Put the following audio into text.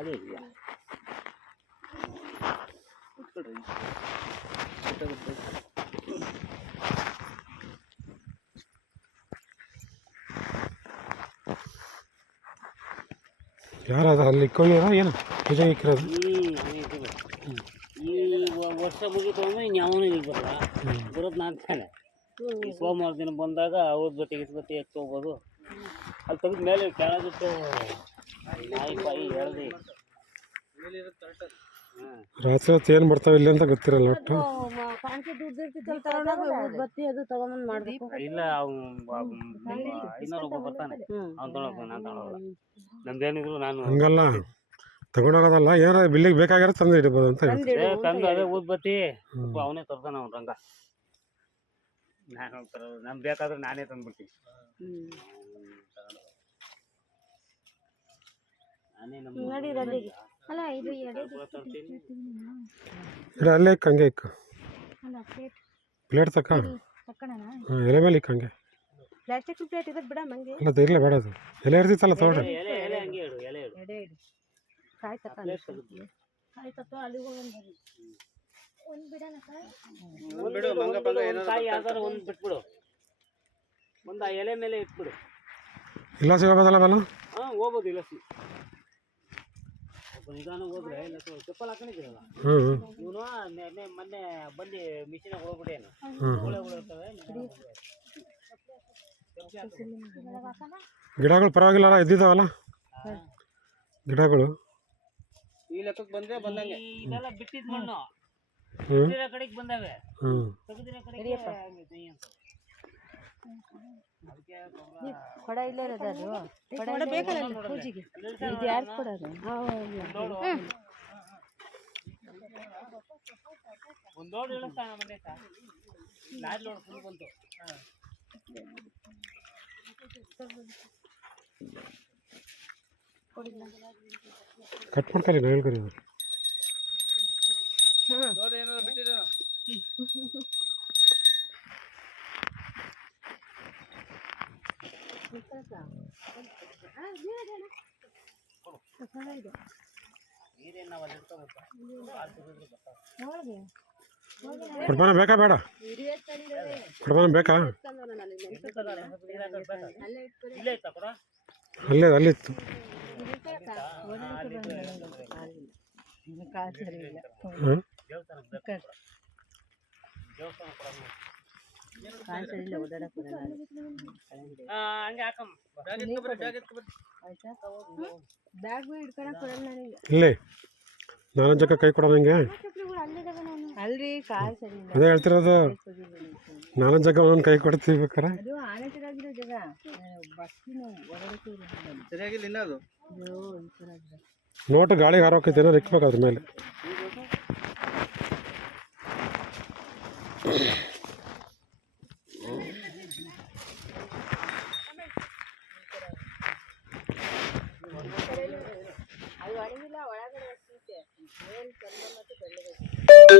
ಅದೇ ಇದೆಯಾ ಯಾರಾದ ಅಲ್ಲಿ ಇಕ್ಕೊಂಡಿರೋ ಏನು ಪೂಜೆ ಇಕ್ಕಿರೋದು ಈ ವರ್ಷ ಮುಗಿತು ಅಂದ್ರೆ ಇನ್ಯಾವನು ಈಗ ಬರಲ್ಲ ಬರೋದು ನಾನು ತಾನೆ ಈ ಸೋಮವಾರ ದಿನ ಬಂದಾಗ ಅವ್ರ ಜೊತೆಗೆ ಇಸ್ಬತ್ತಿ ಎತ್ತು ಹೋಗ್ಬೋದು ಅಲ್ಲಿ ತೆಗೆದ ಮೇಲೆ ಕೆಳಗಿಟ್ಟು ನಾಯಿ ಪಾಯಿ ಎಳ್ದು ರಾತ್ರಿ ಹೊತ್ತು ಏನು ಬರ್ತಾವೆ ಇಲ್ಲಿ ಅಂತ ಗೊತ್ತಿರಲ್ಲ ಒಟ್ಟು ಇಲ್ಲ ಐನೂರು ರೂಪಾಯಿ ಬರ್ತಾನೆ ಅವ್ನು ತೊಗೊಳಕ್ಕೆ ನಾನು ತೊಗೊಳಲ್ಲ ನಮ್ದೇನಿದ್ರು ನಾನು ಹಂಗಲ್ಲ ತಗೊಂಡೋಗೋದಲ್ಲ ಏನಾರ ಬಿಲ್ಲಿಗೆ ಬೇಕಾಗಿರೋ ತಂದು ಇಡ್ಬೋದು ಅಂತ ತಂದು ಅದೇ ಊದ್ಬತ್ತಿ ಅವನೇ ತರ್ತಾನೆ ಅವ್ನು ರಂಗ ನಾನು ತರೋದು ನಮ್ಗೆ ಬೇಕಾದ್ರೆ ನಾನೇ ತಂದ್ಬಿಡ್ತೀನಿ ನಾನೇ ನಮ್ಮ ಅಲ್ಲೇ ಇಕ್ಕ ಹಂಗೆ ಇಕ್ಕ ಪ್ಲೇಟ್ ತಕ್ಕ ಎಲೆ ಮೇಲೆ ಇಕ್ಕ ಹಂಗೆ ಪ್ಲಾಸ್ಟಿಕ್ ಪ್ಲೇಟ್ ಇರೋದು ಬಿಡ ಮಂಗೆ ಅಲ್ಲ ಇರಲೇ ಬೇಡ ಅದು ಎಲೆ ಇರ್ತಿತ್ತಲ್ಲ ತೊಗೊಳ್ರಿ ಎಲೆ ಎಲೆ ಹಂಗೆ ಇಡು ಎಲೆ ಇಡು ಕಾಯಿ ತಕ್ಕ ಕಾಯಿ ತಕ್ಕ ಅಲ್ಲಿ ಹೋಗಿ ಒಂದು ಬಿಡೋಣ ಕಾಯಿ ಯಾವ್ದಾರು ಒಂದು ಬಿಟ್ಬಿಡು ಒಂದು ಆ ಎಲೆ ಮೇಲೆ ಇಟ್ಬಿಡು ಇಲ್ಲ ಸಿಗೋದಲ್ಲ ಬಲ್ಲ ಹಾಂ ಹೋಗ್ಬೋದು ಇಲ್ಲ ನಿಧಾನ ಹೋದ್ರೆ ಇಲ್ಲ ಚಪ್ಪಲ್ ಹಾಕೊಂಡಿದ್ದೀರಲ್ಲ ಇವನು ಮೊನ್ನೆ ಬಂದು ಮಿಷಿನಾಗ ಹೋಗ್ಬಿಟ್ಟೇನು ಹುಳುಗಳು ಇರ್ತವೆ ಗಿಡಗಳು ಪರವಾಗಿಲ್ಲ ಇದ್ದಿದ್ದಾವಲ್ಲ ಗಿಡಗಳು ಈ ಲೆಕ್ಕಕ್ಕೆ ಬಂದ್ರೆ ಬಂದಂಗೆ ಇದೆಲ್ಲ ಬಿಟ್ಟಿದ್ ಮಣ್ಣು ಕಡೆಗೆ ಬಂದಾವೆ ತೆಗೆದಿರೋ ಕಡೆಗೆ ಕೊಡ ಇಲ್ಲೇ ಇರೋದು ಅದು ಕೊಡ ಬೇಕಲ್ಲ ಪೂಜೆಗೆ ಇದು ಯಾರು ಕೊಡೋದು ಒಂದು ಲೋಡ್ ಇಳಿಸ್ತಾನ ಮನೆ ಲಾರಿ ಲೋಡ್ ಫುಲ್ ಬಂತು ಕಟ್ ಮಾಡ್ಕೊಳ್ಳಿ ನಾ ಹೇಳ್ಕೊರಿ ನೋಡಿ ಏನಾದ್ರು ಬಿಟ್ಟಿರ ಕೊಡ್ಬಾನ ಬೇಕಾ ಬೇಡ ಕೊಡ್ಬಾನ ಬೇಕಾ ಅಲ್ಲೇ ಅಲ್ಲಿತ್ತು ಇಲ್ಲೇ ನಾನು ಜಕ್ಕ ಕೈ ಕೊಡೋ ನಂಗೆ ಅದೇ ಹೇಳ್ತಿರೋದು ನಾನು ಜಗ ಒಂದೊಂದು ಕೈ ಕೊಡ್ತೀವಿ ಬೇಕಾರೆ ನೋಟು ಗಾಳಿಗೆ ಹಾರೋಕೈತೆ ಏನಾರು ಇಕ್ಬೇಕು ಅದ್ರ ಮೇಲೆ